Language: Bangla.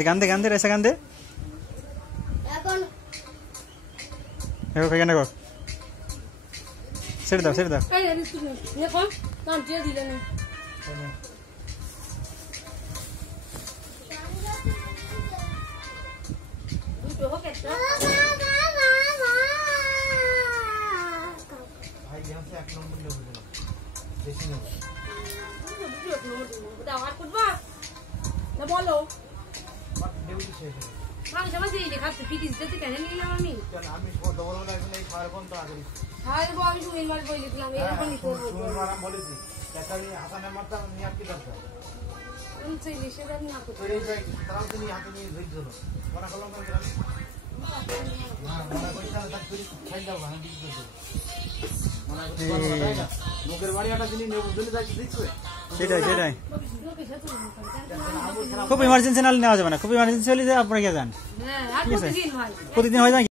গান দে রেসা গান দে এখন কেন কর ছেড়ে দাও বলো মাংস মাছ এই খাচ্ছি পিটিস দিতে কেন নিলাম আমি আমি ডবল বলে এখন এই খাওয়ার কোন তো আগে খাইবো আমি সুমির মাছ বলেছিলাম এরকমই করব সুমির মাছ বলেছি তাকালি হাসানের মারটা নিয়ে কি দরকার আমি চাই সেটা না তো এই যাই তারাও তুমি হাতে নিয়ে ধরে দিল বড় কলম করে না বড় কইতা তাক করে খাই দাও আমি দিই দেব মনে করতে না লোকের বাড়ি একটা জিনিস নেব বলে যাচ্ছি দেখছো সেটাই খুব ইমার্জেন্সি নালে নেওয়া যাবে না খুব ইমার্জেন্সি হলে আপনারা কে যান প্রতিদিন হয় না